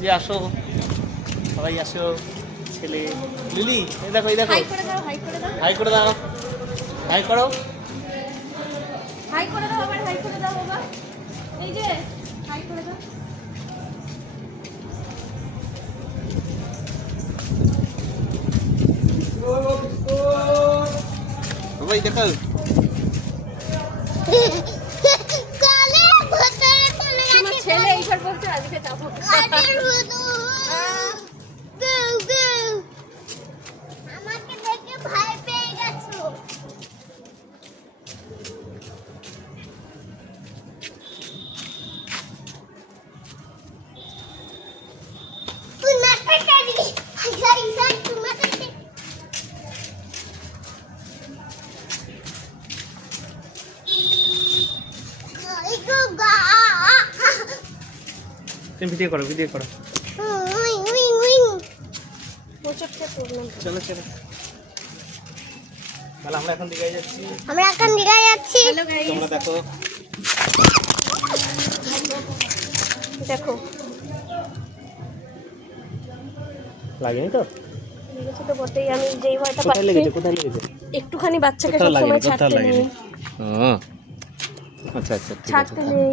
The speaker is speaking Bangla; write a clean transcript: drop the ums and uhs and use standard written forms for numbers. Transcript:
যে আসো সবাই আসো ছেলে লিলি এই দেখো হাই করে দাও হাই করে দাও হাই করে দাও হাই করো হাই করে দাও আবার হাই করে দাও বাবা এই যে হাই করে দাও সবাই দেখো কালে ভেতরে চলে গেছে ছেলে এইবার বলছে আজকে যাবো কালের ভেতর আমাকে দেখে ভয় পেয়ে গেছো তুই নাটক করবি হাই হাই তোমাকে তুমি ভিডিও করো চলো চলো তাহলে আমরা এখন দিঘায় যাচ্ছি হ্যালো গাইস তোমরা দেখো দেখো লাগেনি তো লেগেছে তো বটেই আমি যেই ভয়টা কোথায় লেগেছে পাচ্ছি একটুখানি বাচ্চাকে কোথাও সবসময় লাগেনি ছাড়তে নেই আচ্ছা আচ্ছা ঠিক আছে ছাড়তে নেই